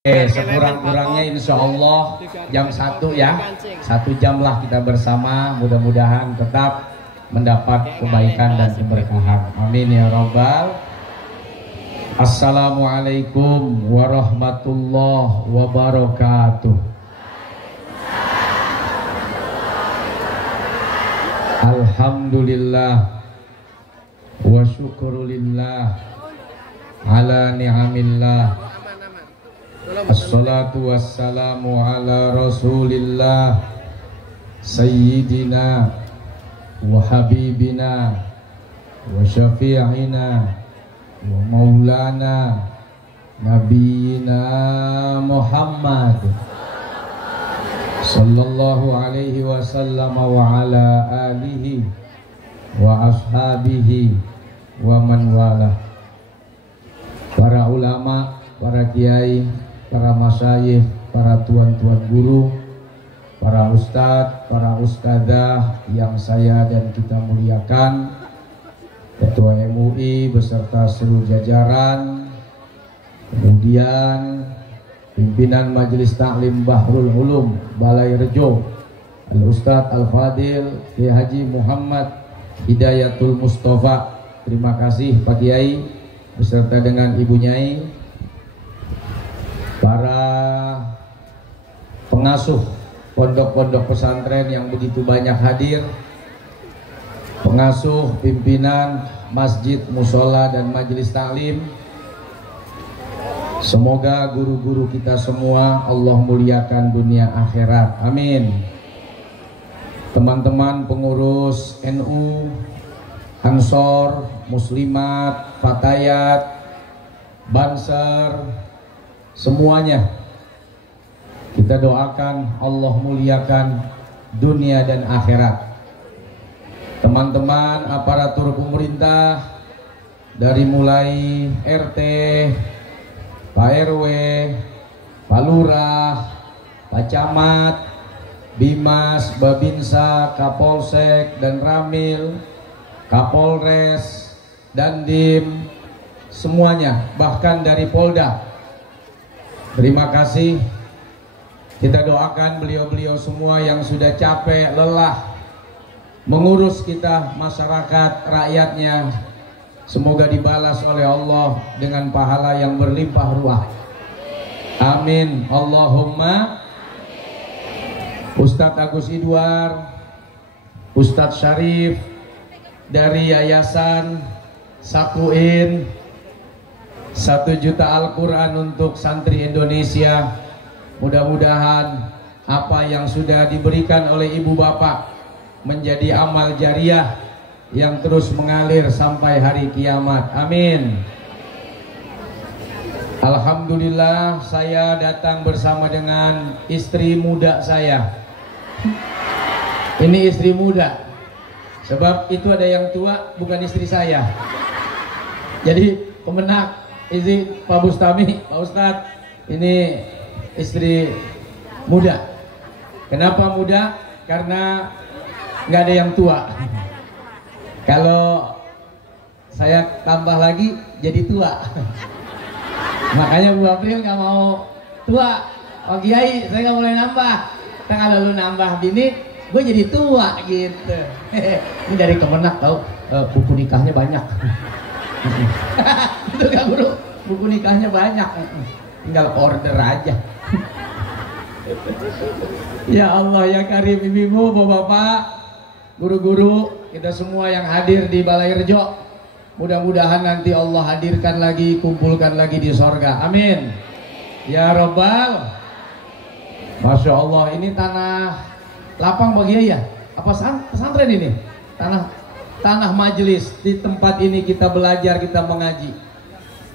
Sekurang-kurangnya insya Allah jam 1 ya, 1 jam lah kita bersama, mudah-mudahan tetap mendapat kebaikan dan keberkahan. Amin ya robbal. Assalamualaikum warahmatullahi wabarakatuh. Alhamdulillah wa syukurulillah ala ni'amillah. Assalatu wassalamu ala rasulillah sayyidina wa habibina wa syafi'ina wa maulana nabiyina Muhammad sallallahu alaihi wasallam wa ala alihi wa ashabihi wa man wala. Para ulama, para kiai, para masyayikh, para tuan-tuan guru, para ustadz, para ustadzah yang saya dan kita muliakan, Ketua MUI beserta seluruh jajaran, kemudian pimpinan Majelis Taklim Bahrul Ulum Balai Rejo, Al-Ustadz Al-Fadil Kiai Haji Muhammad Hidayatul Mustafa. Terima kasih Pak Kiai beserta dengan Ibu Nyai, para pengasuh pondok-pondok pesantren yang begitu banyak hadir, pengasuh, pimpinan masjid, musola dan majelis taklim. Semoga guru-guru kita semua Allah muliakan dunia akhirat, amin. Teman-teman pengurus NU, Ansor, Muslimat, Fatayat, Banser, semuanya kita doakan Allah muliakan dunia dan akhirat. Teman-teman aparatur pemerintah dari mulai RT, Pak RW, Pak Lurah, Pak Camat, Bimas, Babinsa, Kapolsek dan Ramil, Kapolres, Dandim, semuanya, bahkan dari Polda. Terima kasih. Kita doakan beliau-beliau semua yang sudah capek, lelah mengurus kita, masyarakat, rakyatnya. Semoga dibalas oleh Allah dengan pahala yang berlimpah ruah. Amin. Allahumma. Ustadz Agus Idwar, Ustadz Syarif dari Yayasan Sakuin 1 juta Al-Quran untuk santri Indonesia. Mudah-mudahan apa yang sudah diberikan oleh ibu bapak menjadi amal jariah yang terus mengalir sampai hari kiamat. Amin. Alhamdulillah, saya datang bersama dengan istri muda saya. Ini istri muda, sebab itu ada yang tua bukan istri saya. Jadi pemenak izin Pak Bustami, Pak Ustadz, ini istri muda. Kenapa muda? Karena nggak ada yang tua. Kalau saya tambah lagi jadi tua. Makanya Bu April nggak mau tua. Oh Kiai, saya nggak boleh nambah. Kita kalau lu nambah bini, gue jadi tua gitu. Ini dari Kemenak tahu, buku nikahnya banyak. Betul gak Guru? Buku nikahnya banyak, tinggal order aja. Ya Allah ya Karim, ibu-ibu, bapak-bapak, guru-guru, kita semua yang hadir di Balai Rejo, mudah-mudahan nanti Allah hadirkan lagi, kumpulkan lagi di sorga, amin. Ya Robbal. Masya Allah, ini tanah lapang bagi ya? Apa pesantren ini? Tanah majelis. Di tempat ini kita belajar, kita mengaji.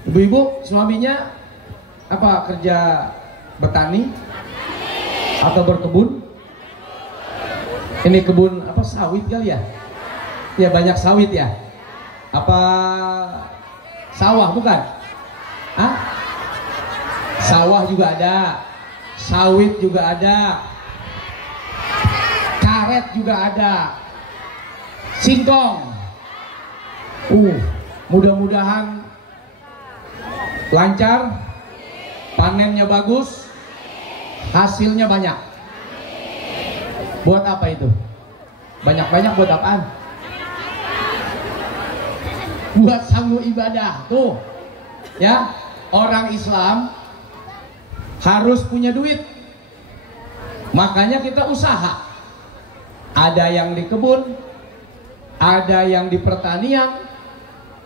Ibu-ibu, suaminya apa, kerja bertani atau berkebun? Ini kebun apa, sawit kali ya? Ya banyak sawit ya. Apa sawah bukan? Hah? Sawah juga ada, sawit juga ada, karet juga ada, singkong. Mudah-mudahan lancar, panennya bagus, hasilnya banyak. Buat apa itu? Banyak-banyak buat apaan? Buat sanggup ibadah tuh. Ya, orang Islam harus punya duit. Makanya kita usaha. Ada yang di kebun, ada yang di pertanian,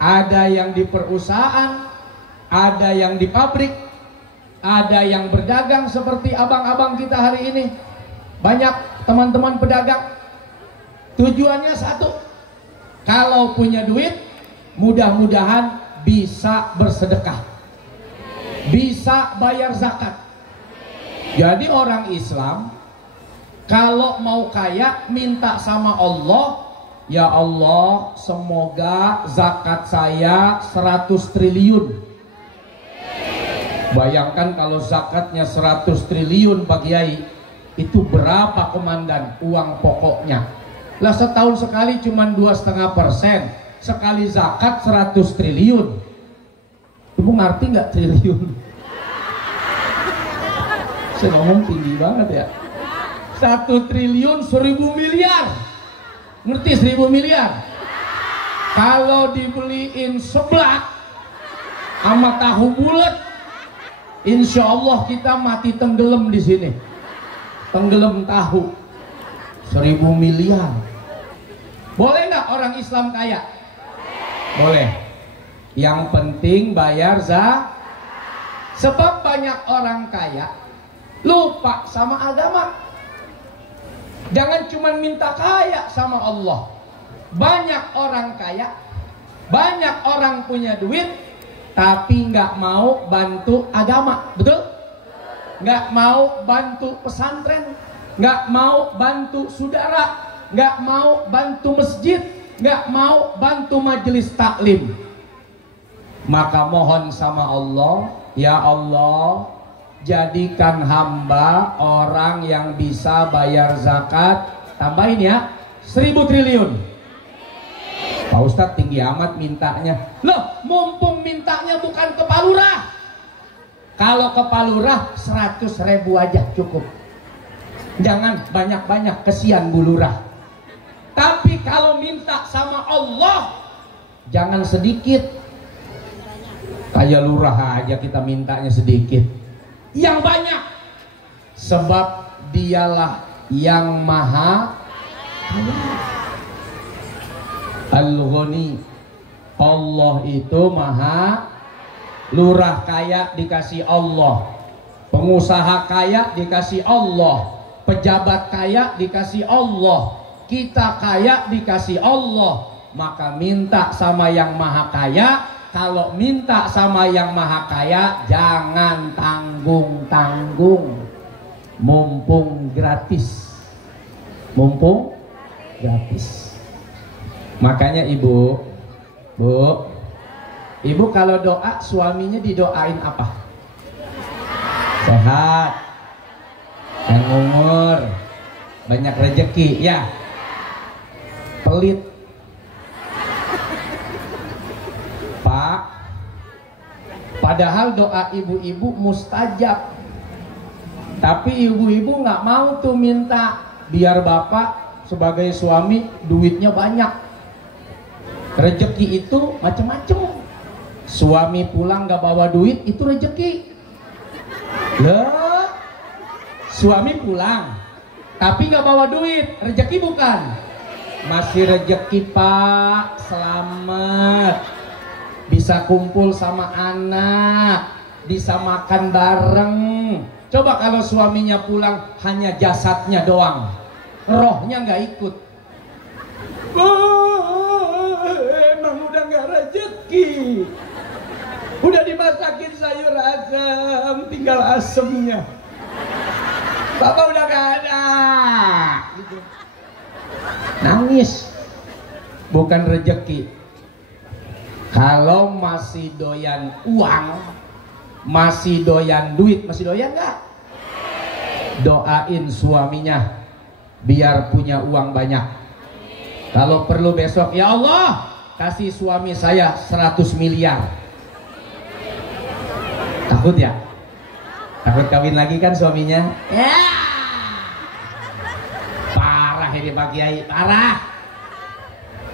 ada yang di perusahaan, ada yang di pabrik, ada yang berdagang seperti abang-abang kita hari ini. Banyak teman-teman pedagang. Tujuannya satu, kalau punya duit mudah-mudahan bisa bersedekah, bisa bayar zakat. Jadi orang Islam kalau mau kaya minta sama Allah, ya Allah semoga zakat saya 100 triliun. Bayangkan kalau zakatnya 100 triliun Pak Kiai, itu berapa komandan uang pokoknya? Lah setahun sekali cuma 2,5%, sekali zakat 100 triliun. Ibu ngerti nggak triliun? Saya ngomong tinggi banget ya. 1 triliun 1000 miliar. Ngerti 1000 miliar? Kalau dibeliin seblak sama tahu bulat, insya Allah kita mati tenggelam di sini. Tenggelam tahu. 1000 miliar. Boleh nggak orang Islam kaya? Boleh. Yang penting bayar zakat. Sebab banyak orang kaya lupa sama agama. Jangan cuma minta kaya sama Allah. Banyak orang kaya, banyak orang punya duit, tapi nggak mau bantu agama, betul? Nggak mau bantu pesantren, nggak mau bantu saudara, nggak mau bantu masjid, nggak mau bantu majelis taklim. Maka mohon sama Allah, ya Allah, jadikan hamba orang yang bisa bayar zakat. Tambahin ya, 1000 triliun. Pak Ustadz tinggi amat mintanya. Loh, mumpung mintanya bukan ke Pak Lurah. Kalau ke Pak Lurah 100.000 aja cukup. Jangan banyak-banyak, kesian Bu Lurah. Tapi kalau minta sama Allah, jangan sedikit. Kayak lurah aja kita mintanya sedikit. Yang banyak. Sebab dialah yang maha kaya. Al-Ghani, Allah itu maha. Lurah kaya dikasih Allah, pengusaha kaya dikasih Allah, pejabat kaya dikasih Allah, kita kaya dikasih Allah. Maka minta sama yang maha kaya. Kalau minta sama yang maha kaya, jangan tanggung-tanggung. Mumpung gratis. Mumpung gratis. Makanya ibu, ibu kalau doa suaminya didoain apa? Sehat, yang umur, banyak rezeki, ya. Pelit, Pak. Padahal doa ibu-ibu mustajab. Tapi ibu-ibu nggak mau tuh minta, biar bapak sebagai suami duitnya banyak. Rezeki itu macam-macam. Suami pulang gak bawa duit, itu rezeki. Loh, suami pulang tapi gak bawa duit, rezeki bukan? Masih rezeki Pak, selamat. Bisa kumpul sama anak, bisa makan bareng. Coba kalau suaminya pulang hanya jasadnya doang, rohnya gak ikut. Emang udah gak rezeki. Udah dimasakin sayur asam, tinggal asemnya. Bapak udah gak ada gitu. Nangis. Bukan rezeki. Kalau masih doyan uang, masih doyan duit, masih doyan gak? Doain suaminya biar punya uang banyak. Kalau perlu besok, ya Allah kasih suami saya 100 miliar. Takut ya? Takut kawin lagi kan suaminya? Ya. Parah ini Pak Kiai, parah.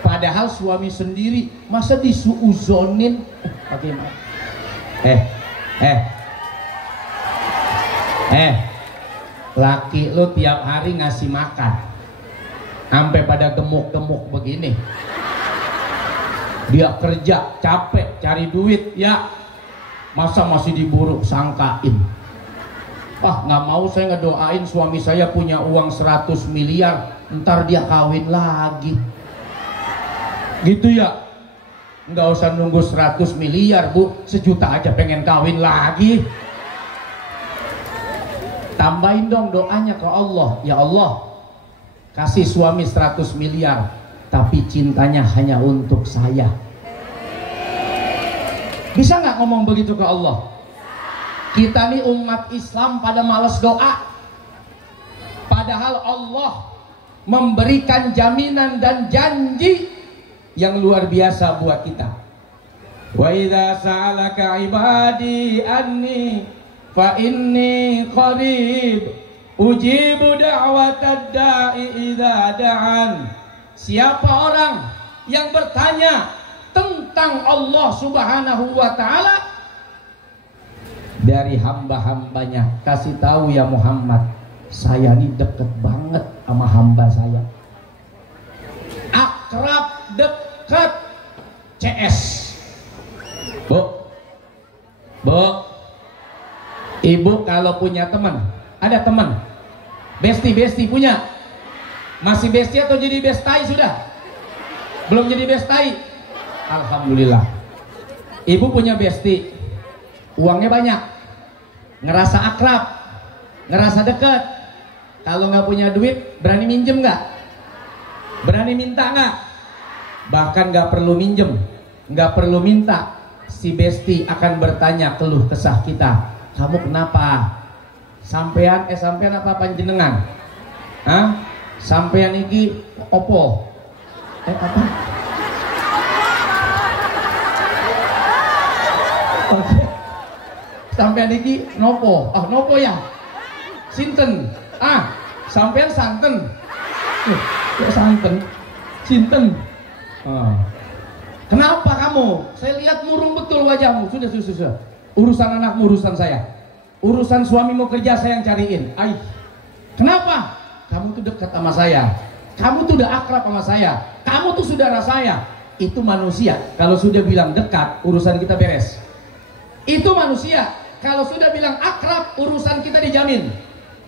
Padahal suami sendiri masa disuuzonin. Bagaimana? Laki lu tiap hari ngasih makan, sampai pada gemuk-gemuk begini. Dia kerja capek cari duit ya, masa masih diburuk sangkain. Nggak mau saya ngedoain suami saya punya uang 100 miliar, ntar dia kawin lagi. Gitu ya? Nggak usah nunggu 100 miliar bu, 1 juta aja pengen kawin lagi. Tambahin dong doanya ke Allah. Ya Allah, kasih suami 100 miliar, tapi cintanya hanya untuk saya. Bisa nggak ngomong begitu ke Allah? Kita nih umat Islam pada malas doa, padahal Allah memberikan jaminan dan janji yang luar biasa buat kita. Wa idza sa'alaka ibadi anni fa inni qarib ujibu da'watad da'i idza da'an. Siapa orang yang bertanya tentang Allah Subhanahu wa taala dari hamba-hambanya, kasih tahu ya Muhammad, saya ini deket banget sama hamba saya. Akrab, dekat, CS. Bu, ibu kalau punya teman, ada teman, besti punya, masih besti atau jadi bestai sudah? Belum jadi bestai? Alhamdulillah. Ibu punya besti, uangnya banyak, ngerasa akrab, ngerasa dekat. Kalau nggak punya duit, berani minjem nggak? Berani minta nggak? Bahkan nggak perlu minjem, nggak perlu minta, si besti akan bertanya keluh kesah kita. Kamu kenapa? Sampean apa panjenengan? Hah? Sampean iki opo? Apa? Oke. Sampean iki nopo? Nopo ya? Sinten? Sampean santen. Kok santen? Sinten? Kenapa kamu? Saya lihat murung betul wajahmu. Sudah. Urusan anakmu urusan saya. Urusan suamimu kerja saya yang cariin. Kenapa? Kamu tuh dekat sama saya. Kamu tuh udah akrab sama saya. Kamu tuh saudara saya. Itu manusia. Kalau sudah bilang dekat, urusan kita beres. Itu manusia. Kalau sudah bilang akrab, urusan kita dijamin.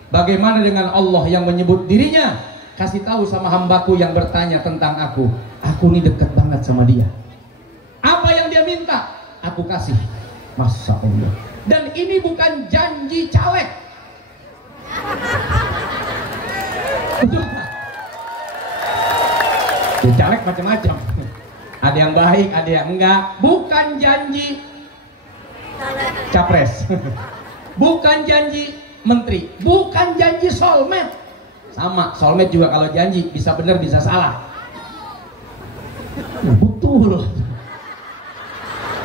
Bagaimana dengan Allah yang menyebut dirinya? Kasih tahu sama hambaku yang bertanya tentang aku. Aku ini dekat banget sama dia. Apa yang dia minta, aku kasih. Masya Allah. Dan ini bukan janji caleg. Betul tak? Ya, caleg macam-macam. Ada yang baik, ada yang enggak. Bukan janji capres. Bukan janji menteri. Bukan janji soulmate. Sama, soulmate juga kalau janji bisa benar bisa salah. Betul.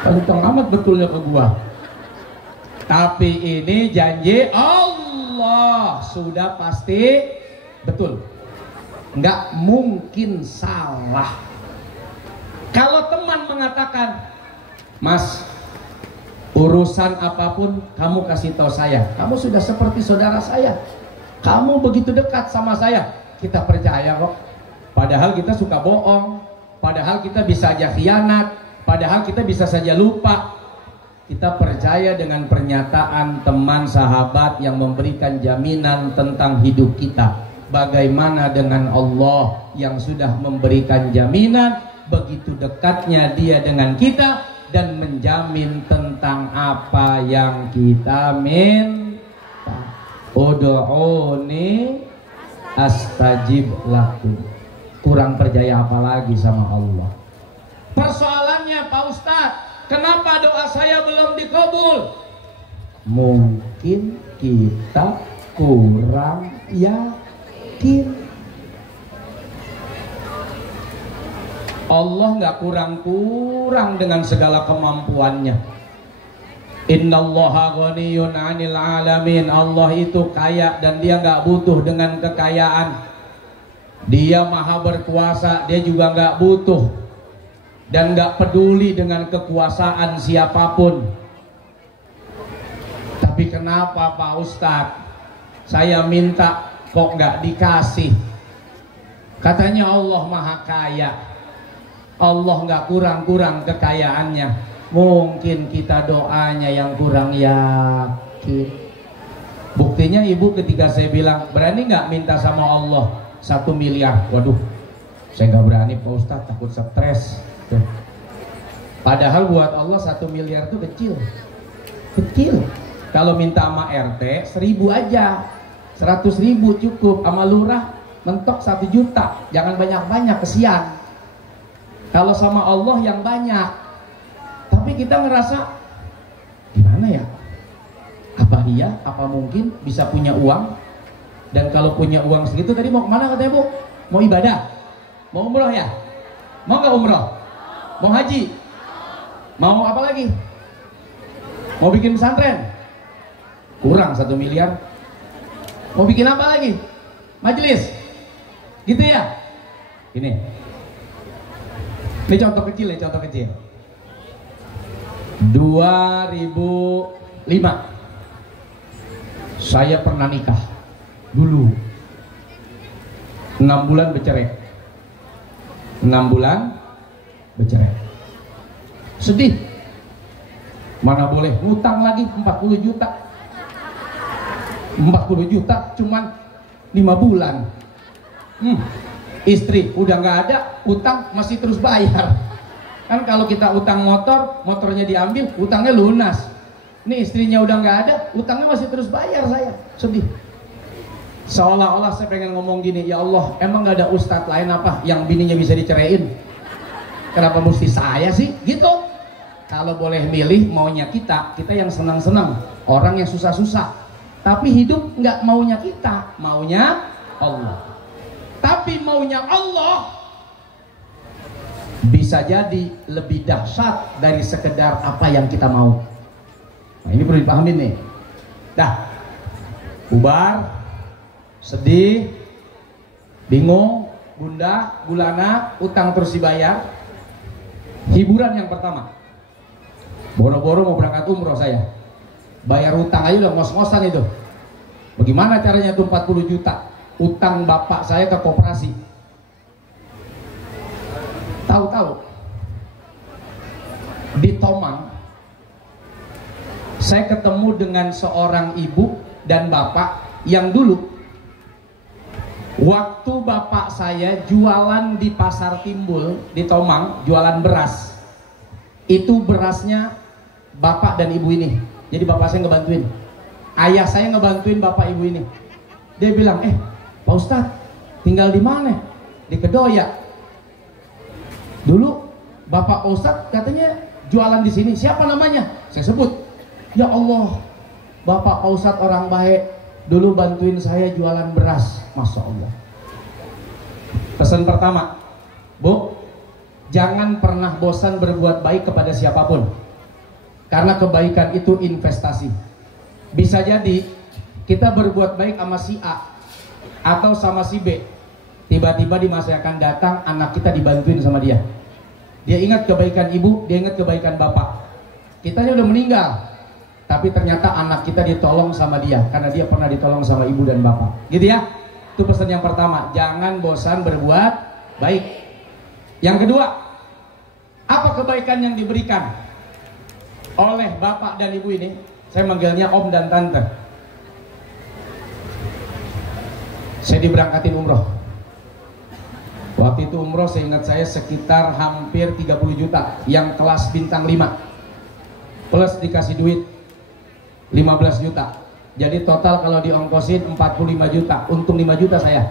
Paling amat betulnya ke gua. Tapi ini janji Allah sudah pasti betul. Nggak mungkin salah. Kalau teman mengatakan, Mas, urusan apapun kamu kasih tahu saya. Kamu sudah seperti saudara saya. Kamu begitu dekat sama saya, kita percaya kok. Padahal kita suka bohong, padahal kita bisa aja khianat, padahal kita bisa saja lupa. Kita percaya dengan pernyataan teman sahabat yang memberikan jaminan tentang hidup kita. Bagaimana dengan Allah yang sudah memberikan jaminan, begitu dekatnya dia dengan kita dan menjamin tentang apa yang kita minta. Ud'uni astajib lakum. Kurang percaya apa lagi sama Allah? Persoalannya Pak Ustadz, kenapa doa saya belum dikabul? Mungkin kita kurang yakin. Allah nggak kurang-kurang dengan segala kemampuannya. Innallaha ghaniyun 'anil 'alamin. Allah itu kaya dan dia nggak butuh dengan kekayaan. Dia maha berkuasa, dia juga nggak butuh dan nggak peduli dengan kekuasaan siapapun. Tapi kenapa Pak Ustadz saya minta kok nggak dikasih? Katanya Allah maha kaya, Allah nggak kurang-kurang kekayaannya. Mungkin kita doanya yang kurang yakin. Buktinya ibu ketika saya bilang berani nggak minta sama Allah 1 miliar, waduh saya nggak berani Pak Ustadz, takut stres. Padahal buat Allah 1 miliar itu kecil. Kalau minta sama RT 1000 aja, 100.000 cukup. Sama lurah mentok 1 juta, jangan banyak-banyak, kesian. Kalau sama Allah yang banyak. Tapi kita ngerasa gimana ya? Apa iya? Apa mungkin bisa punya uang? Dan kalau punya uang segitu, tadi mau kemana katanya Bu? Mau ibadah? Mau umroh ya? Mau nggak umroh? Mau haji? Mau apa lagi? Mau bikin pesantren? Kurang 1 miliar. Mau bikin apa lagi? Majelis? Gitu ya? Ini contoh kecil ya, contoh kecil. 2005 saya pernah nikah dulu, 6 bulan bercerai. 6 bulan bercerai. Sedih. Mana boleh ngutang lagi 40 juta. 40 juta cuman 5 bulan. Istri udah nggak ada, utang masih terus bayar. Kan kalau kita utang motor, motornya diambil, utangnya lunas. Ini istrinya udah nggak ada, utangnya masih terus bayar. Saya sedih. Seolah-olah saya pengen ngomong gini, ya Allah, emang nggak ada ustadz lain apa yang bininya bisa diceraiin? Kenapa mesti saya sih? Gitu. Kalau boleh milih, maunya kita yang senang-senang, orang yang susah-susah. Tapi hidup nggak maunya kita, maunya Allah. Tapi maunya Allah bisa jadi lebih dahsyat dari sekedar apa yang kita mau. Nah, ini perlu dipahamin nih. Dah, bubar, sedih, bingung, bunda, gulana, utang terus dibayar. Hiburan yang pertama, boro-boro mau berangkat umroh saya, bayar utang aja udah ngos-ngosan itu. Bagaimana caranya tuh 40 juta utang bapak saya ke koperasi? Tahu-tahu di Tomang saya ketemu dengan seorang ibu dan bapak yang dulu waktu bapak saya jualan di Pasar Timbul di Tomang, jualan beras. Itu berasnya bapak dan ibu ini. Jadi bapak saya ngebantuin, ayah saya ngebantuin bapak ibu ini. Dia bilang, Pak Ustadz tinggal di mana? Di Kedoya. Dulu bapak Ustadz katanya jualan di sini. Siapa namanya? Saya sebut. Ya Allah, bapak Ustadz orang baik, dulu bantuin saya jualan beras. Masya Allah. Pesan pertama, Bu, jangan pernah bosan berbuat baik kepada siapapun, karena kebaikan itu investasi. Bisa jadi kita berbuat baik sama si A atau sama si B, tiba-tiba di masa yang akan datang anak kita dibantuin sama dia. Dia ingat kebaikan ibu, dia ingat kebaikan bapak. Kitanya udah meninggal, tapi ternyata anak kita ditolong sama dia karena dia pernah ditolong sama ibu dan bapak. Gitu ya. Itu pesan yang pertama, jangan bosan berbuat baik. Yang kedua, apa kebaikan yang diberikan oleh bapak dan ibu ini? Saya manggilnya om dan tante. Saya diberangkatin umroh. Waktu itu umroh saya ingat saya sekitar hampir 30 juta yang kelas bintang 5, plus dikasih duit 15 juta. Jadi total kalau diongkosin 45 juta. Untung 5 juta saya.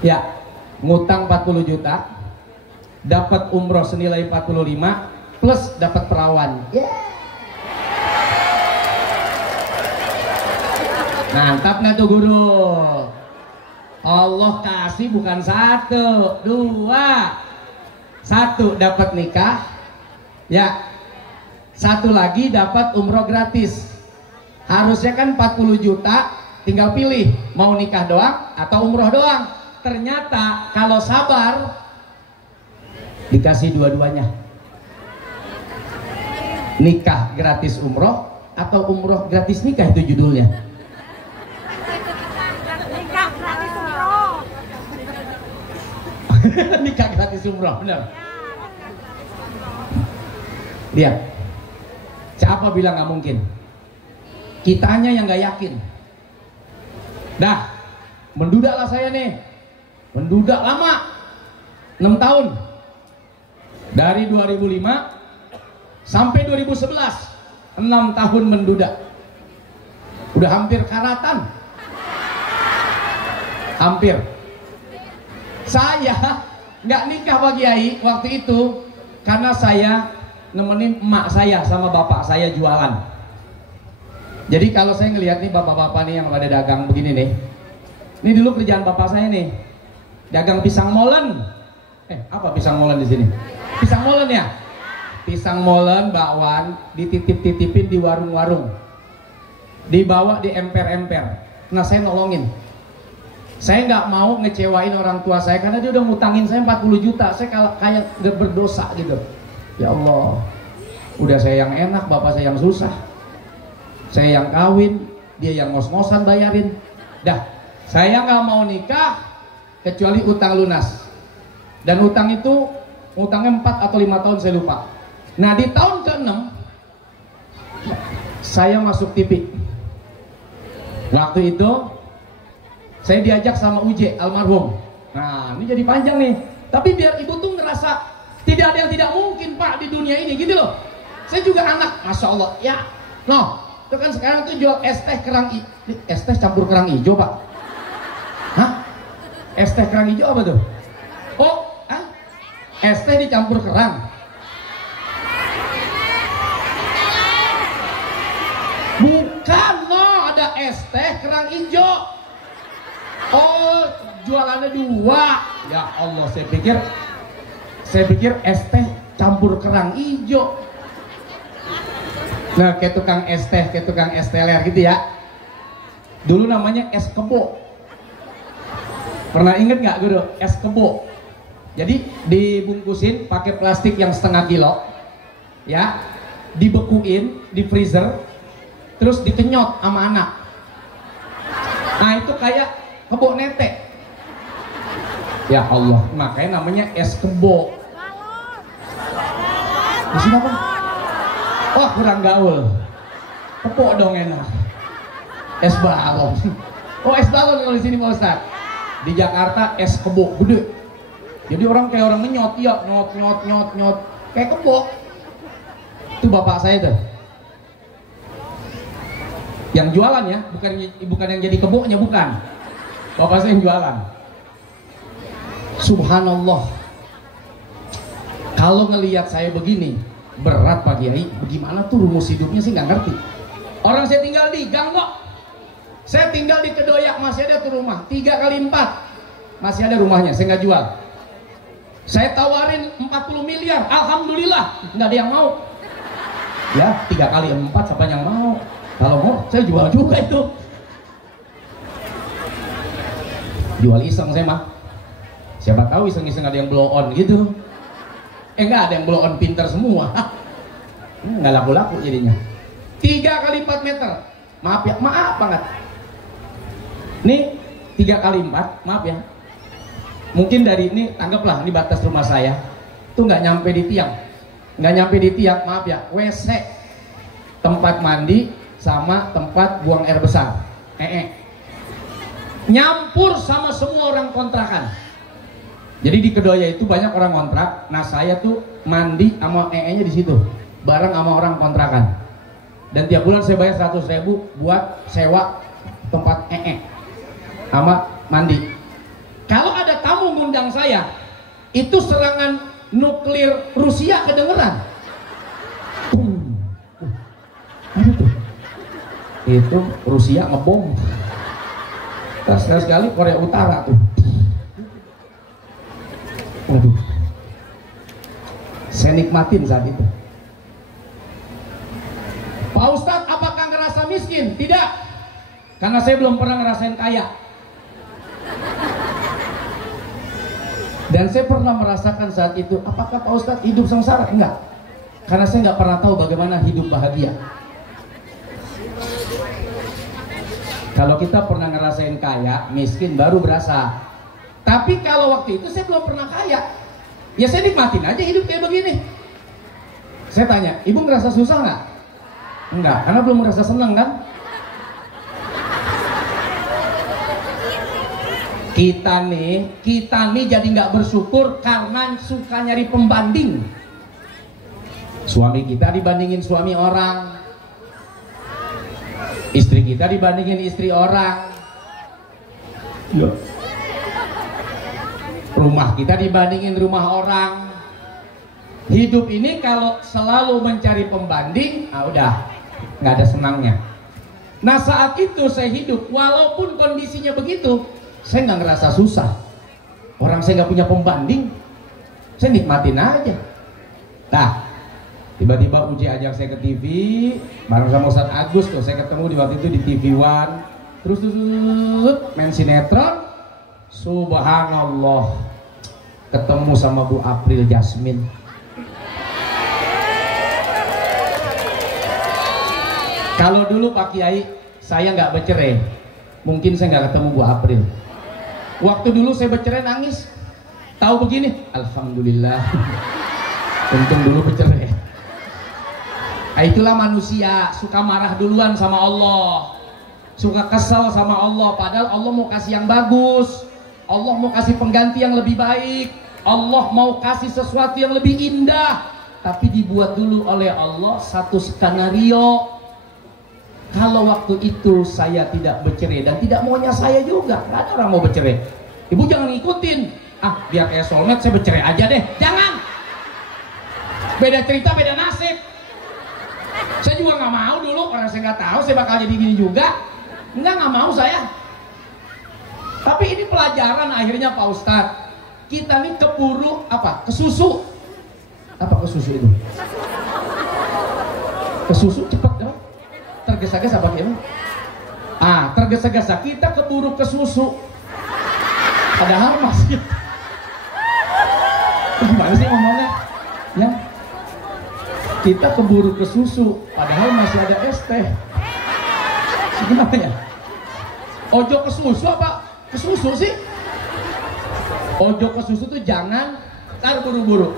Ya, ngutang 40 juta, dapat umroh senilai 45, plus dapat perawan. Mantap nggak tuh guru? Allah kasih bukan 1, 2, 1 dapat nikah, ya Satu lagi dapat umroh gratis. Harusnya kan 40 juta, tinggal pilih mau nikah doang atau umroh doang. Ternyata kalau sabar dikasih dua-duanya. Nikah gratis umroh atau umroh gratis nikah, itu judulnya. Nikah gratis umroh. Nikah gratis umroh, benar. Lihat, siapa bilang nggak mungkin? Kitanya yang nggak yakin. Dah, mendudak lah saya nih, mendudak lama, 6 tahun, dari 2005 sampai 2011, 6 tahun mendudak. Udah hampir karatan, hampir. Saya nggak nikah Pak Kiai waktu itu karena saya nemenin emak saya sama bapak saya jualan. Jadi kalau saya ngelihat nih bapak-bapak nih yang pada dagang begini nih, ini dulu kerjaan bapak saya nih, dagang pisang molen. Apa pisang molen di sini? Pisang molen ya? Pisang molen, bakwan, dititip-titipin di warung-warung, dibawa di emper-emper. Nah saya nolongin. Saya nggak mau ngecewain orang tua saya karena dia udah ngutangin saya 40 juta. Saya kayak berdosa gitu. Ya Allah, udah saya yang enak, bapak saya yang susah. Saya yang kawin, dia yang ngos-ngosan bayarin. Dah, saya nggak mau nikah kecuali utang lunas. Dan utang itu, utangnya 4 atau 5 tahun saya lupa. Nah di tahun ke-6 saya masuk TV. Waktu itu saya diajak sama Uje almarhum. Nah ini jadi panjang nih. Tapi biar ibu tuh ngerasa tidak ada yang tidak mungkin Pak di dunia ini gitu loh. Saya juga anak, Masya Allah ya. No, itu kan sekarang tuh jual es teh kerang es teh campur kerang hijau Pak. Hah? Es teh kerang hijau apa tuh? Oh, es teh dicampur kerang. Bukan, no, ada es teh kerang hijau. Oh, jualannya 2. Ya Allah, saya pikir es teh campur kerang hijau. Nah, kayak tukang es teh, kayak tukang es teler gitu ya. Dulu namanya es kebo. Pernah inget nggak guru? Es kebo. Jadi dibungkusin pakai plastik yang setengah kilo, ya, dibekuin di freezer, terus dikenyot sama anak. Nah itu kayak kebo nete. Ya Allah, makanya namanya es kebo. Di sini apa? Wah kurang gaul. Kebo dong enak. Es balon. Oh es balon kalau di sini Pak Ustaz. Di Jakarta es kebo gede. Jadi orang kayak orang ngenyot, ya, nyot, kayak kebo. Itu bapak saya tuh. Yang jualan ya, bukan yang jadi kebonya, bukan. Bapak saya yang jualan. Subhanallah. Kalau ngelihat saya begini, berat Pak Kiai. Bagaimana tuh rumus hidupnya sih nggak ngerti. Orang saya tinggal di gang kok. Saya tinggal di Kedoyak, masih ada tuh rumah 3x4. Masih ada rumahnya, saya nggak jual. Saya tawarin 40 miliar, alhamdulillah nggak ada yang mau. Ya 3x4 siapa yang mau? Kalau mau saya jual juga itu. Jual iseng saya mah. Siapa tahu iseng-iseng ada yang blow on gitu. Enggak ada yang blow on, pinter semua. Nggak laku-laku jadinya. 3x4 meter. Maaf ya, maaf banget. Nih 3x4, maaf ya. Mungkin dari ini, anggaplah ini batas rumah saya tuh nggak nyampe di tiang, maaf ya, WC, tempat mandi sama tempat buang air besar, nyampur sama semua orang kontrakan. Jadi di Kedoya itu banyak orang kontrak. Nah saya tuh mandi sama nya di situ, bareng sama orang kontrakan. Dan tiap bulan saya bayar 100.000 buat sewa tempat sama mandi. Kalau ada tamu ngundang saya, itu serangan nuklir Rusia kedengeran. Apa tuh? Itu Rusia ngebom. Terus sekali Korea Utara tuh. Waduh. Saya nikmatin saat itu. Pak Ustadz, apakah ngerasa miskin? Tidak, karena saya belum pernah ngerasain kaya. Dan saya pernah merasakan saat itu. Apakah Pak Ustadz hidup sengsara? Enggak, karena saya nggak pernah tahu bagaimana hidup bahagia. Kalau kita pernah ngerasain kaya, miskin baru berasa. Tapi kalau waktu itu saya belum pernah kaya, ya saya nikmatin aja hidup kayak begini. Saya tanya, ibu ngerasa susah nggak? Enggak, karena belum merasa senang kan? Kita nih jadi nggak bersyukur karena suka nyari pembanding. Suami kita dibandingin suami orang, istri kita dibandingin istri orang, rumah kita dibandingin rumah orang. Hidup ini kalau selalu mencari pembanding, udah nggak ada senangnya. Nah saat itu saya hidup, walaupun kondisinya begitu, saya nggak ngerasa susah. Orang saya nggak punya pembanding, saya nikmatin aja. Nah, tiba-tiba Uji ajak saya ke TV, bareng sama Ustadz Agus tuh, saya ketemu di waktu itu di TV One. Terus main sinetron, subhanallah, ketemu sama Bu April Jasmine. Kalau dulu Pak Kiai saya nggak bercerai, mungkin saya nggak ketemu Bu April. Waktu dulu saya bercerai nangis, tahu begini, alhamdulillah, untung dulu bercerai. Nah, itulah manusia, suka marah duluan sama Allah, suka kesal sama Allah, padahal Allah mau kasih yang bagus, Allah mau kasih pengganti yang lebih baik, Allah mau kasih sesuatu yang lebih indah, tapi dibuat dulu oleh Allah satu skenario. Kalau waktu itu saya tidak bercerai dan tidak maunya saya juga, nggak ada orang mau bercerai. Ibu jangan ngikutin, biar kayak soulmate saya bercerai aja deh, jangan. Beda cerita, beda nasib. Saya juga nggak mau dulu, karena saya nggak tahu saya bakal jadi gini juga. Nggak mau saya. Tapi ini pelajaran akhirnya Pak Ustadz. Kita nih keburu kesusu. Apa kesusu itu? Kesusu cepet dong. Tergesa-gesa bagaimana? Tergesa-gesa kita keburu ke susu, padahal masih gimana sih ngomongnya ya, kita keburu ke susu padahal masih ada es teh. Gimana ya? Ojo ke susu apa ke susu sih? Ojo ke susu tuh jangan terburu-buru.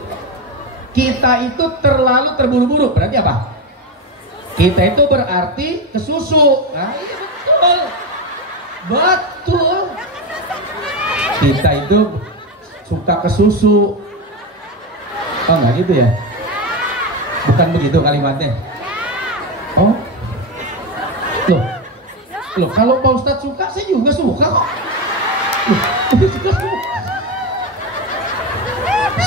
Kita itu terlalu terburu-buru berarti apa? Kita itu berarti kesusu. Nah, iya betul. Kita itu suka kesusu. Oh nggak gitu ya? Bukan begitu kalimatnya? Oh, loh kalau Pak Ustadz suka, saya juga suka kok.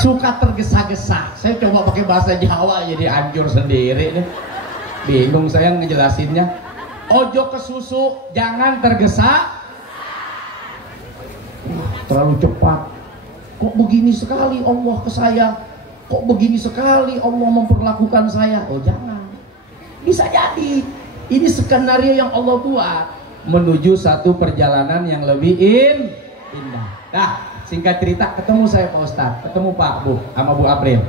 Suka tergesa-gesa. Saya coba pakai bahasa Jawa jadi anjur sendiri nih. Bingung saya ngejelasinnya. Ojo ke susu, jangan tergesa. Terlalu cepat. Kok begini sekali Allah ke saya? Kok begini sekali Allah memperlakukan saya? Oh jangan. Bisa jadi ini skenario yang Allah buat menuju satu perjalanan yang lebih indah. Nah, singkat cerita, ketemu saya Pak Ustadz, ketemu Pak Bu sama Bu April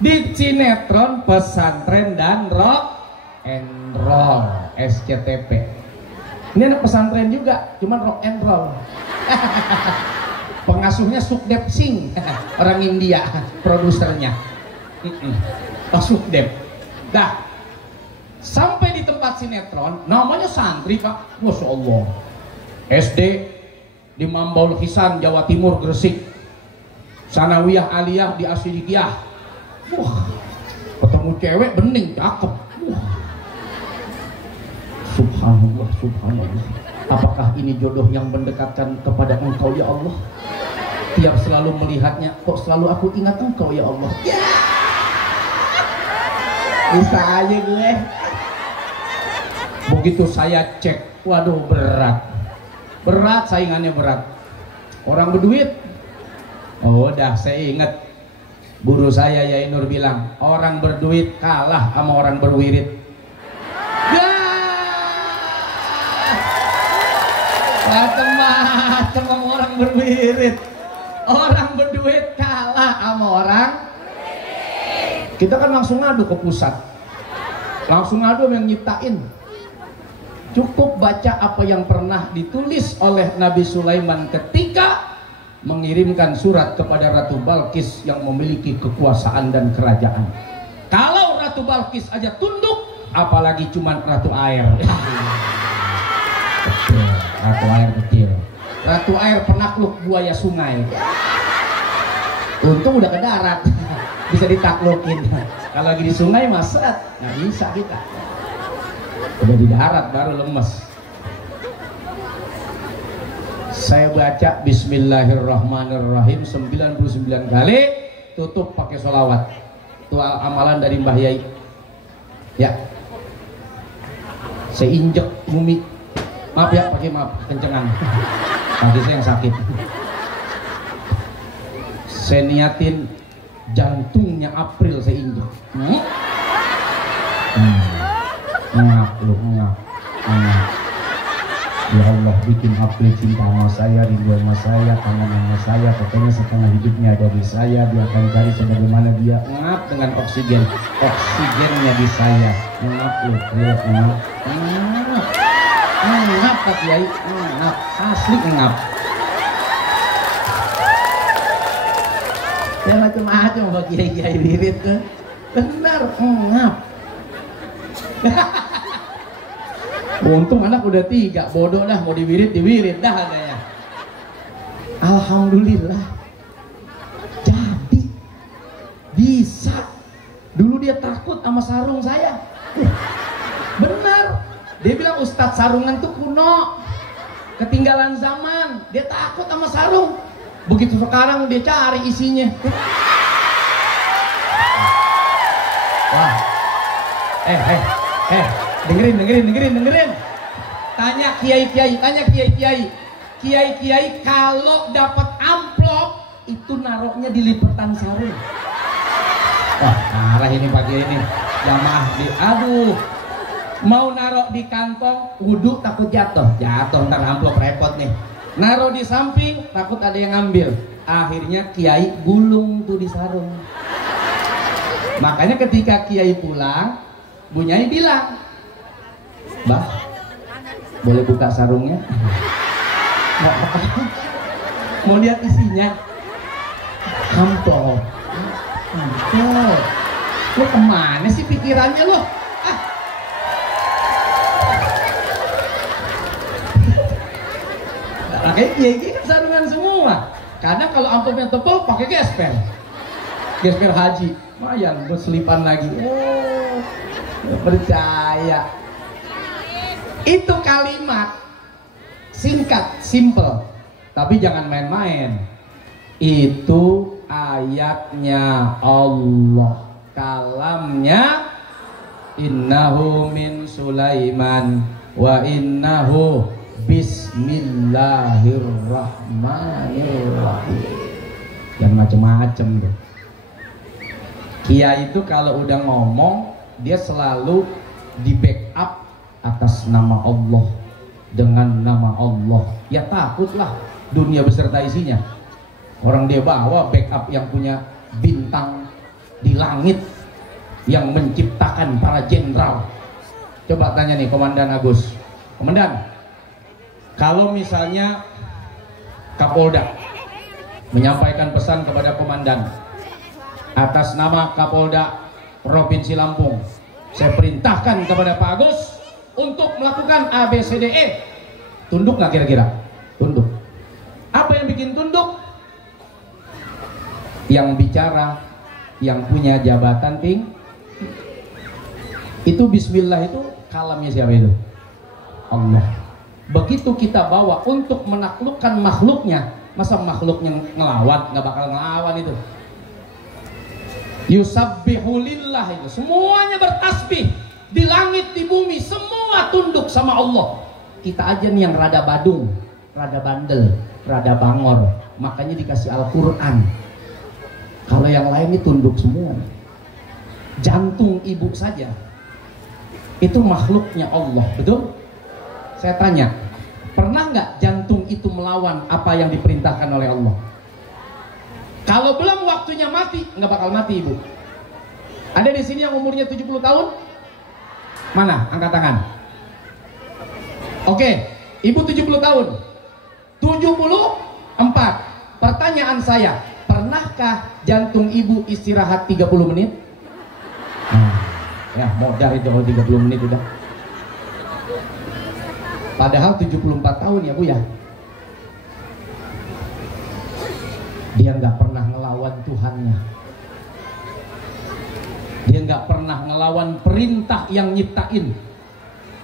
di sinetron Pesantren dan Rock and Roll SCTP. Ini anak pesantren juga, cuman rock and roll. Pengasuhnya Sukdep Singh, orang India, produsernya. Pak Sukdep. Dah, sampai di tempat sinetron, namanya santri Pak, Masya Allah. SD di Mambaul Hisan, Jawa Timur, Gresik. Sanawiyah Aliyah di Asyidikiyah. Wah, ketemu cewek bening, cakep. Subhanallah, subhanallah. Apakah ini jodoh yang mendekatkan kepada Engkau ya Allah? Tiap selalu melihatnya, kok selalu aku ingat Engkau ya Allah. Ya, bisa aja gue. Begitu saya cek, waduh berat saingannya berat. Orang berduit. Oh, udah saya ingat. Guru saya Yai Nur bilang, orang berduit kalah sama orang berwirid. Macem-macem sama orang berwirid. Orang berduit kalah sama orang. Kita kan langsung ngadu ke pusat. Langsung ngadu yang nyiptain. Cukup baca apa yang pernah ditulis oleh Nabi Sulaiman ketika mengirimkan surat kepada Ratu Balkis yang memiliki kekuasaan dan kerajaan. Kalau Ratu Balkis aja tunduk, apalagi cuman Ratu Air. Ratu Air kecil. Ratu Air penakluk buaya sungai. Untung udah ke darat, bisa ditaklukin. Kalau lagi di sungai masa nggak bisa kita. Udah di darat baru lemes. Saya baca Bismillahirrahmanirrahim 99 kali, tutup pakai sholawat. Itu amalan dari Mbah Yai. Ya. Saya injek bumi. Maaf ya, pakai maaf kencengan. Kaki saya yang sakit. Saya niatin jantungnya April saya injek. Ngap lu, ngap. Ya Allah, bikin April cinta sama saya, rindu sama saya, kangen sama saya, pokoknya setengah hidupnya dari saya, dia akan cari sebagaimana dia. Ngap dengan oksigen, oksigennya di saya. Ngap lu, ngap, ngap. Ngap Pak Kiai, ngap, asli ngap. Saya macam-macam Pak Kiai wirid tuh. Benar, ngap. Untung anak udah 3, bodoh dah, mau diwirid dah katanya. Alhamdulillah. Jadi bisa. Dulu dia takut sama sarung saya. Benar. Dia bilang Ustadz sarungan tuh kuno, ketinggalan zaman. Dia takut sama sarung. Begitu sekarang dia cari isinya. Wah. Dengerin. Tanya kiai kalau dapat amplop itu naroknya di lipetan sarung. Wah, marah ini pagi ini. Jamaah aduh. Mau narok di kantong, wudhu takut jatuh ntar amplop repot nih. Naruh di samping takut ada yang ngambil. Akhirnya kiai gulung tuh di sarung. Makanya ketika kiai pulang, Bu Nyai bilang, "Bah, boleh buka sarungnya?" Mau lihat isinya. Amplop. Lu kemana sih pikirannya lu? Makanya kiai kan sarungan semua. Karena kalau amplopnya tebal pakai gesper haji, lumayan buat selipan lagi. Percaya. Itu kalimat singkat, simple, tapi jangan main-main. Itu ayatnya Allah, kalamnya. Innahu min Sulaiman wa innahu Bismillahirrahmanirrahim. Yang macem-macem deh. Kiai itu kalau udah ngomong, dia selalu di backup atas nama Allah, dengan nama Allah. Ya takutlah dunia beserta isinya. Orang dia bawa backup yang punya bintang di langit, yang menciptakan para jenderal. Coba tanya nih Komandan Agus. Komandan, kalau misalnya Kapolda menyampaikan pesan kepada komandan atas nama Kapolda Provinsi Lampung, saya perintahkan kepada Pak Agus untuk melakukan ABCDE, tunduk nggak kira-kira? Tunduk. Apa yang bikin tunduk? Yang bicara, yang punya jabatan tinggi. Itu Bismillah itu kalamnya siapa itu? Allah. Begitu kita bawa untuk menaklukkan makhluknya, masa makhluknya ngelawat? Nggak bakal ngelawan itu. Yusabbihulillah itu, semuanya bertasbih di langit di bumi, semua tunduk sama Allah. Kita aja nih yang rada badung, rada bandel, rada bangor, makanya dikasih Al-Quran. Kalau yang lain ini tunduk semua. Jantung ibu saja itu makhluknya Allah, betul? Saya tanya, Pernah nggak jantung itu melawan apa yang diperintahkan oleh Allah? Kalau belum waktunya mati, nggak bakal mati ibu. Ada di sini yang umurnya 70 tahun? Mana? Angkat tangan. Oke, ibu 70 tahun. 74. Pertanyaan saya, pernahkah jantung ibu istirahat 30 menit? Ya, modal itu kalau 30 menit udah. Padahal 74 tahun ya bu ya. Dia nggak pernah ngelawan Tuhannya. Dia nggak pernah ngelawan perintah yang nyiptain.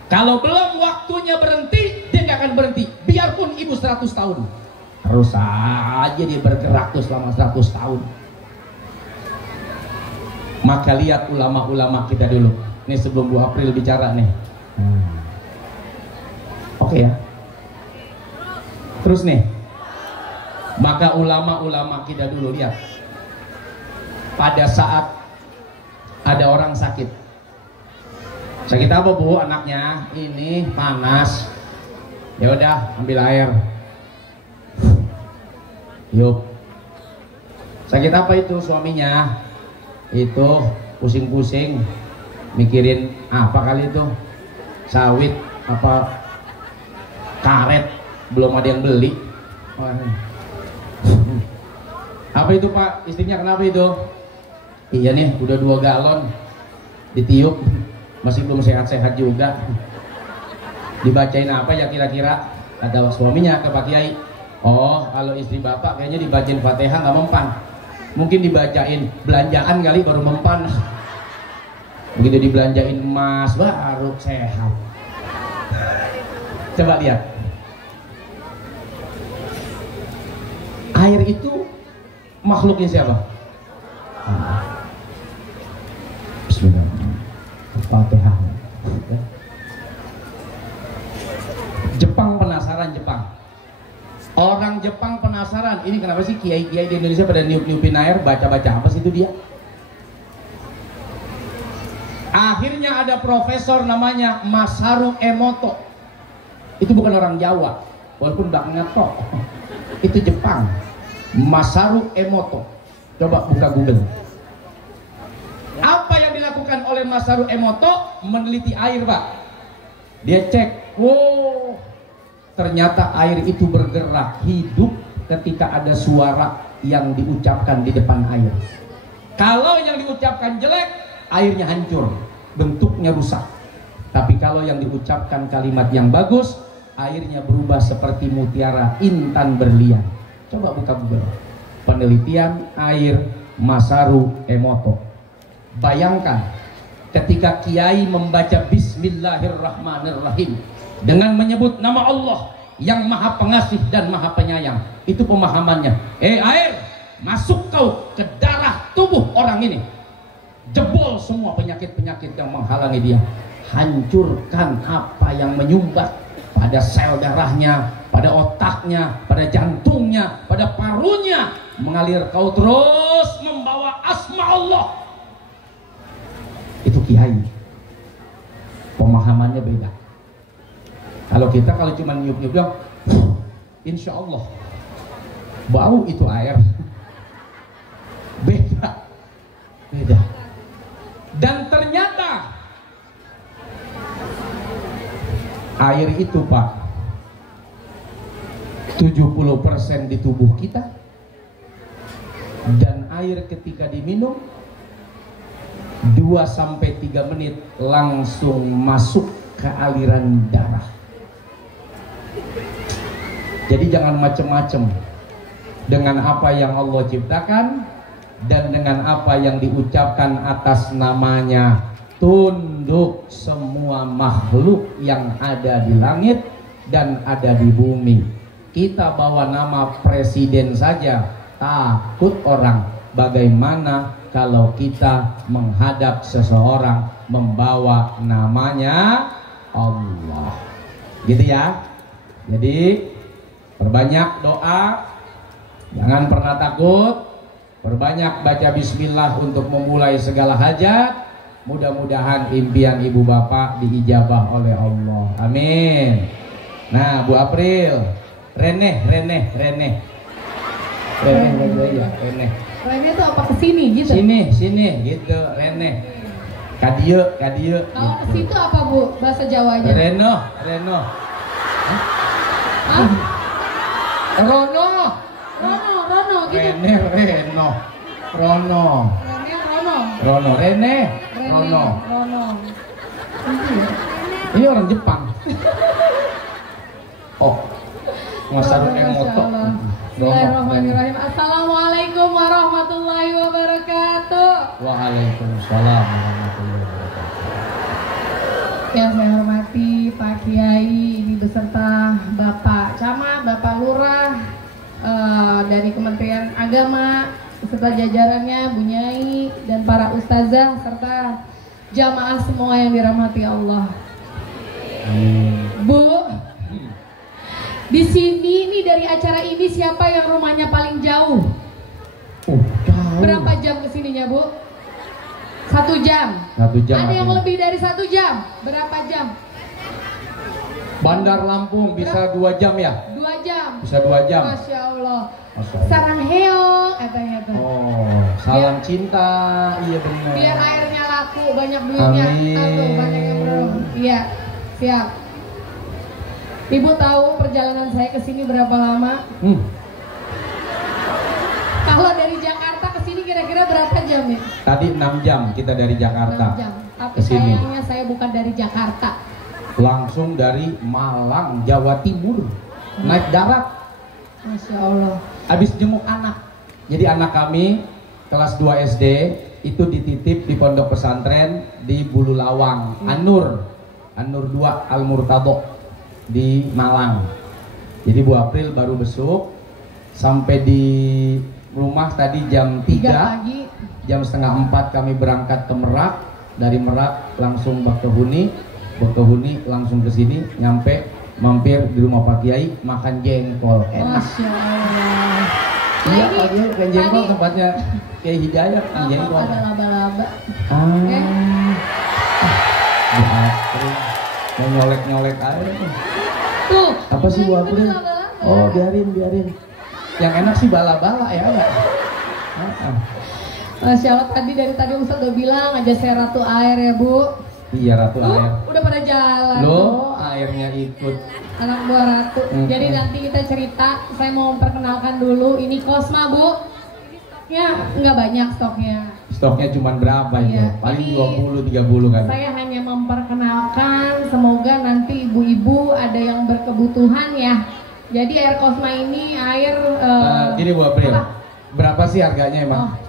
Kalau belum waktunya berhenti, dia nggak akan berhenti. Biarpun ibu 100 tahun, terus aja dia bergerak tuh selama 100 tahun. Maka lihat ulama-ulama kita dulu. Ini sebelum Bu April bicara nih. Oke ya. Terus nih. Maka ulama-ulama kita dulu lihat. Pada saat ada orang sakit. Sakit apa bu? Anaknya ini panas. Ya udah, ambil air. Yuk. Sakit apa itu? Suaminya itu pusing-pusing, mikirin apa kali itu, sawit apa karet, belum ada yang beli. Apa itu pak? Istrinya kenapa itu? Iya nih, udah 2 galon ditiup, masih belum sehat-sehat juga. Dibacain apa ya kira-kira? Kata suaminya ke Pak Kiai, oh kalau istri bapak kayaknya dibacain Fatihah nggak mempan, mungkin dibacain belanjaan kali baru mempan. Begitu dibelanjain emas baru sehat. Coba lihat, air itu makhluknya siapa? Bismillahirrahmanirrahim. Fatihah. Jepang penasaran, Jepang. Orang Jepang penasaran, ini kenapa sih kiai-kiai di Indonesia pada niup-niupin air, baca-baca apa sih itu dia? Akhirnya ada profesor namanya Masaru Emoto. Itu bukan orang Jawa, walaupun belakangnya tok. Itu Jepang. Masaru Emoto. Coba buka Google. Apa yang dilakukan oleh Masaru Emoto? Meneliti air, Pak. Dia cek, wow, ternyata air itu bergerak, hidup ketika ada suara yang diucapkan di depan air. Kalau yang diucapkan jelek, airnya hancur, bentuknya rusak. Tapi kalau yang diucapkan kalimat yang bagus, airnya berubah seperti mutiara intan berlian. Coba buka Google. Penelitian air Masaru Emoto. Bayangkan ketika kiai membaca Bismillahirrahmanirrahim dengan menyebut nama Allah yang maha pengasih dan maha penyayang, itu pemahamannya. Air, masuk kau ke darah tubuh orang ini, jebol semua penyakit-penyakit yang menghalangi dia, hancurkan apa yang menyumbat pada sel darahnya, pada otaknya, pada jantungnya, pada parunya, mengalir kau terus membawa asma Allah. Itu kiai, pemahamannya beda. Kalau kita cuma niup-niup bilang, insya Allah bau itu air. Beda. Dan ternyata air itu Pak, 70% di tubuh kita, dan air ketika diminum 2-3 menit langsung masuk ke aliran darah. Jadi jangan macem-macem dengan apa yang Allah ciptakan dan dengan apa yang diucapkan atas namanya. Tunduk semua makhluk yang ada di langit dan ada di bumi. Kita bawa nama presiden saja takut orang. Bagaimana kalau kita menghadap seseorang membawa namanya Allah? Gitu ya. Jadi perbanyak doa, jangan pernah takut, perbanyak baca bismillah untuk memulai segala hajat. Mudah-mudahan impian ibu bapak diijabah oleh Allah. Amin. Nah, Bu April. Rene aja, Rene. Rene tuh apa kesini gitu? Sini gitu, Rene. Kadie. Kalau ke situ apa Bu bahasa Jawanya? Reno. Hah? Rono gitu. Rene Reno Rono Rene Rono. Ini orang Jepang. Oh, Masaru Emoto. Bismillahirrahmanirrahim. Assalamualaikum warahmatullahi wabarakatuh. Waalaikumsalam warahmatullahi wabarakatuh. Yang saya hormati Pak Kiai ini beserta Bapak Camat, Bapak Lurah dari Kementerian Agama beserta jajarannya, Bu Nyai dan para ustazah serta jamaah semua yang dirahmati Allah. Bu, di sini nih dari acara ini siapa yang rumahnya paling jauh? Jauh. Berapa jam kesininya Bu? 1 jam. 1 jam. Ada yang lebih dari 1 jam? Berapa jam? Bandar Lampung bisa 2 jam ya? 2 jam. Bisa 2 jam. Masya Allah. Masya Allah. Sarang heong katanya tuh. Oh, salam cinta. Iya benar. Biar airnya laku, banyak duitnya. Amin. Tuh, banyak yang bro. Iya, siap. Ibu tahu perjalanan saya ke sini berapa lama? Kalau dari Jakarta ke sini kira-kira berapa jam ya? Tadi 6 jam kita dari 6 Jakarta. jam. Tapi ke sini. sayangnya saya bukan dari Jakarta. Langsung dari Malang, Jawa Timur. Naik darat. Masya Allah. Habis jenguk anak. Jadi anak kami kelas 2 SD itu dititip di pondok pesantren di Bulu Lawang, Anur 2 Al Murtado di Malang. Jadi Bu April baru besuk sampai di rumah tadi jam 3 pagi. Jam setengah 4 kami berangkat ke Merak. Dari Merak langsung Bakahuni langsung ke sini, nyampe mampir di rumah Pak Kiai makan jengkol enak. Masya Allah. Iya Pak Kiai makan jengkol, tempatnya Kiai Hidayat makan jengkol. Ada laba-laba. Bu April mau nyolek air. Tuh. Apa sih Bu April? Laba-laba. Oh biarin. Yang enak sih bala-bala ya enggak? Masya Allah, dari tadi Ustadz udah bilang aja saya ratu air ya Bu. Iya ratu air. Udah pada jalan. Loh airnya ikut. Anak buah ratu. Jadi nanti kita cerita. Saya mau memperkenalkan dulu. Ini Kosma Bu. Ini stoknya nggak banyak stoknya. Stoknya cuma berapa itu? Iya, Paling ini 20-30 kan. Saya hanya memperkenalkan. Semoga nanti ibu-ibu ada yang berkebutuhan ya. Jadi air Kosma ini air. Gini Bu April. Berapa sih harganya emang?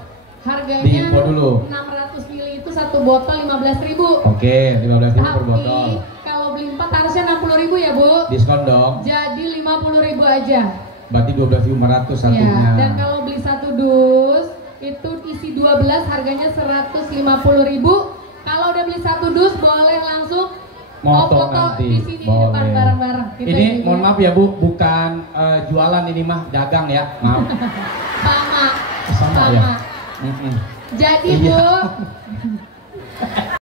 Harganya Di info dulu. 600 ml itu satu botol 15.000. Oke, 15.000 per botol. Tapi kalau beli 4 harusnya 60.000 ya Bu. Diskon dong. Jadi 50.000 aja. Berarti 12.500 satunya. Ya, dan kalau beli 1 dus itu isi 12 harganya 150.000. Kalau udah beli 1 dus boleh langsung Moto foto nanti. di sini di depan bareng-bareng. Kita Ini juga. mohon maaf ya Bu, bukan jualan ini mah, dagang ya. Maaf. Sama. Ya. Jadi Iya. Bu,